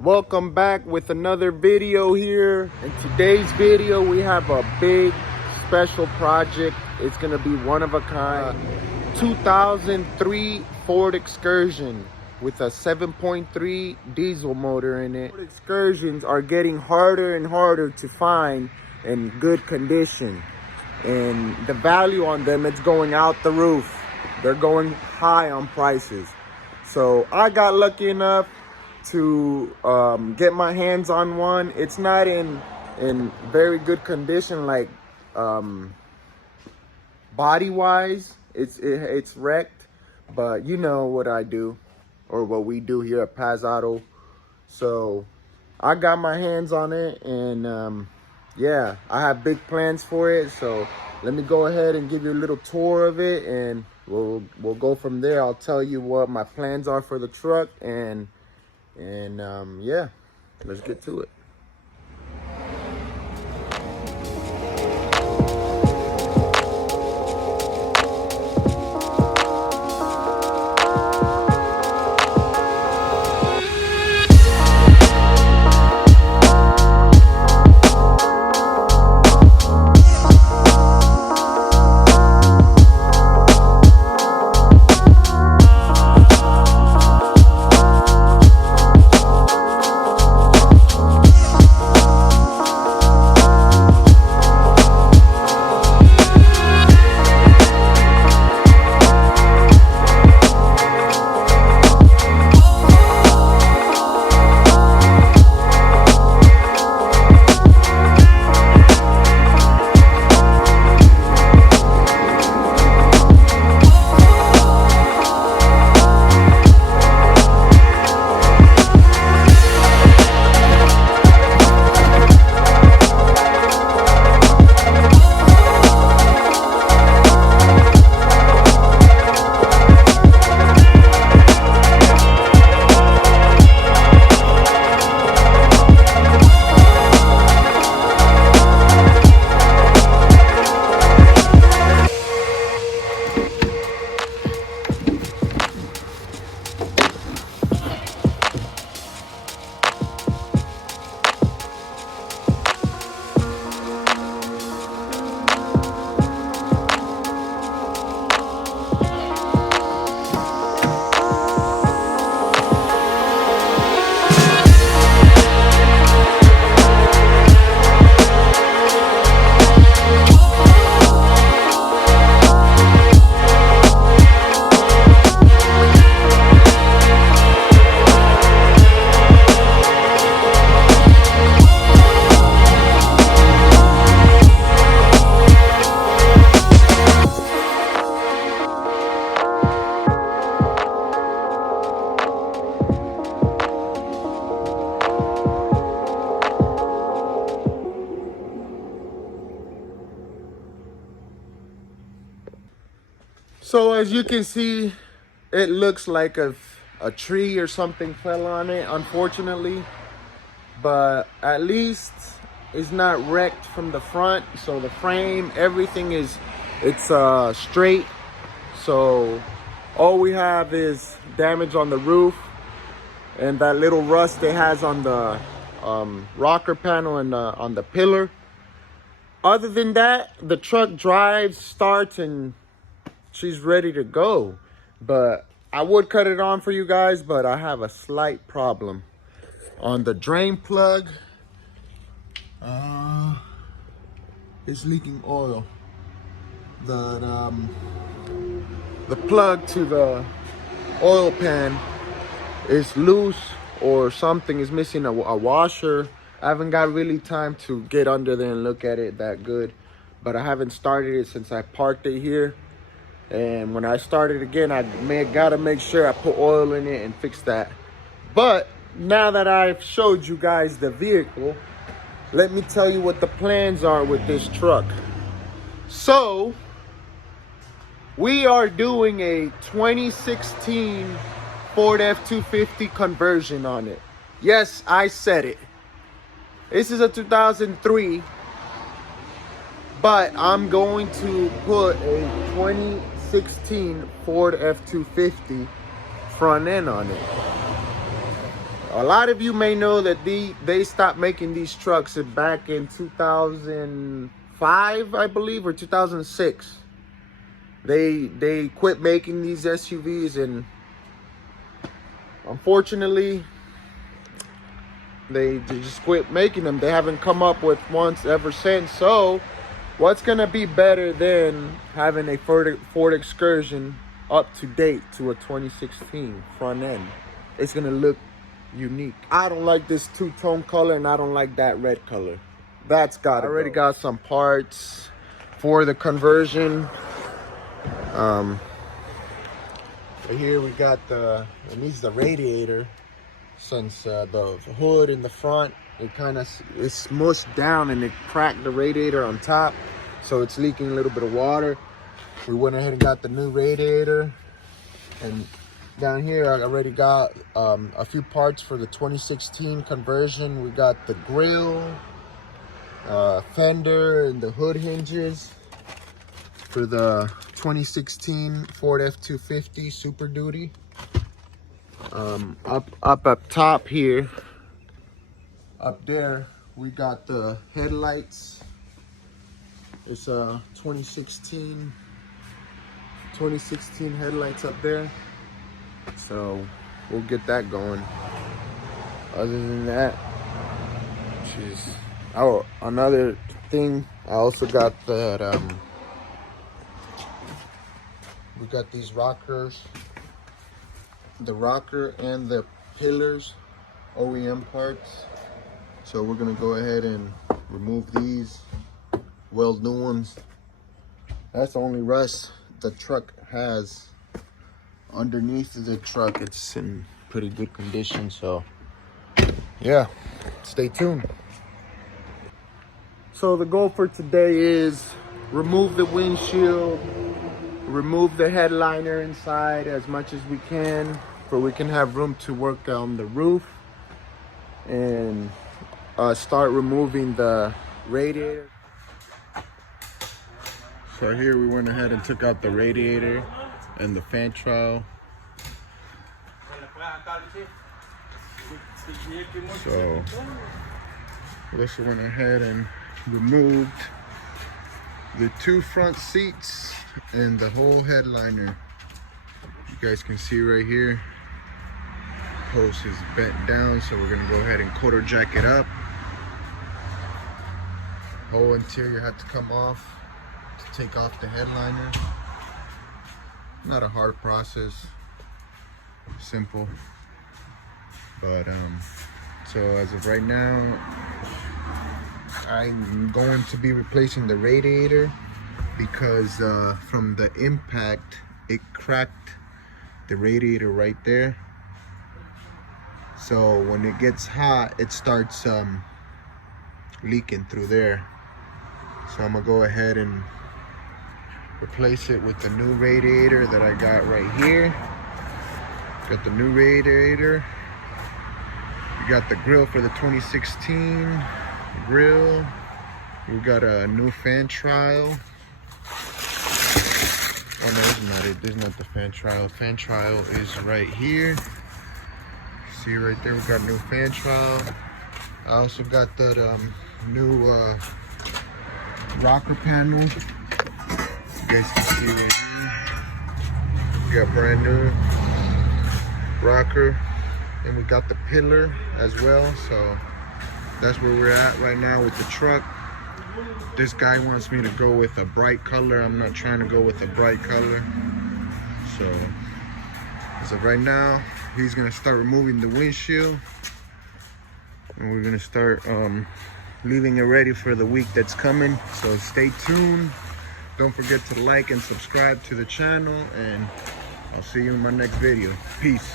Welcome back with another video here. In today's video, we have a big special project. It's gonna be one of a kind. 2003 Ford Excursion with a 7.3 diesel motor in it. Ford Excursions are getting harder and harder to find in good condition. And the value on them, it's going out the roof. They're going high on prices. So I got lucky enough to get my hands on one. It's not in very good condition, like body wise. It's wrecked, but you know what I do, or what we do here at Paz Auto. So I got my hands on it, and yeah, I have big plans for it. So let me go ahead and give you a little tour of it, and we'll go from there. I'll tell you what my plans are for the truck, and yeah, let's get to it. So as you can see, it looks like a tree or something fell on it, unfortunately. But at least it's not wrecked from the front. So the frame, everything it's straight. So all we have is damage on the roof and that little rust it has on the rocker panel and on the pillar. Other than that, the truck drives, starts, and she's ready to go. But I would cut it on for you guys, but I have a slight problem on the drain plug. It's leaking oil. The plug to the oil pan is loose, or something is missing, a washer. I haven't got really time to get under there and look at it that good, but I haven't started it since I parked it here. And when I start it again, gotta make sure I put oil in it and fix that. But now that I've showed you guys the vehicle, let me tell you what the plans are with this truck. So we are doing a 2016 Ford F250 conversion on it. Yes, I said it. This is a 2003, but I'm going to put a 2016 Ford F250 front end on it. A lot of you may know that they stopped making these trucks back in 2005, I believe, or 2006. They quit making these SUVs, and unfortunately they just quit making them. They haven't come up with ones ever since. So what's gonna be better than having a Ford Excursion up to date to a 2016 front end? It's gonna look unique. I don't like this two-tone color, and I don't like that red color. That's got. I already got some parts for the conversion. Right here we got it needs the radiator, since the hood in the front, it kind of is smushed down and it cracked the radiator on top, so it's leaking a little bit of water. We went ahead and got the new radiator, and down here I already got a few parts for the 2016 conversion. We got the grill, fender, and the hood hinges for the 2016 Ford F250 Super Duty. Up top here, up there, we got the headlights. It's a 2016 headlights up there, so we'll get that going. Other than that, oh, another thing, I also got that we got these rockers, the rocker and the pillars, OEM parts. So we're gonna go ahead and remove these, weld new ones. That's the only rust the truck has. Underneath the truck, it's in pretty good condition. So yeah, stay tuned. So the goal for today is remove the windshield, remove the headliner inside as much as we can, so we can have room to work on the roof, and start removing the radiator. So here we went ahead and took out the radiator and the fan trowel. So we also went ahead and removed the two front seats and the whole headliner. You guys can see right here, post is bent down, so we're gonna go ahead and quarter jack it up. Whole interior had to come off to take off the headliner. Not a hard process, simple. But so as of right now, I'm going to be replacing the radiator, because from the impact it cracked the radiator right there. So when it gets hot, it starts leaking through there. So I'm gonna go ahead and replace it with the new radiator that I got right here. Got the new radiator. We got the grill for the 2016 grill. We got a new fan trowel. Oh no, this is not it. This is not the fan trowel. Fan trowel is right here. See right there, we got new fan trowel. I also got that new rocker panel. You guys can see right here. We got brand new rocker, and we got the pillar as well. So that's where we're at right now with the truck. This guy wants me to go with a bright color. I'm not trying to go with a bright color. So as of right now, he's gonna start removing the windshield, and we're gonna start leaving it ready for the week that's coming. So stay tuned. Don't forget to like and subscribe to the channel, and I'll see you in my next video. Peace.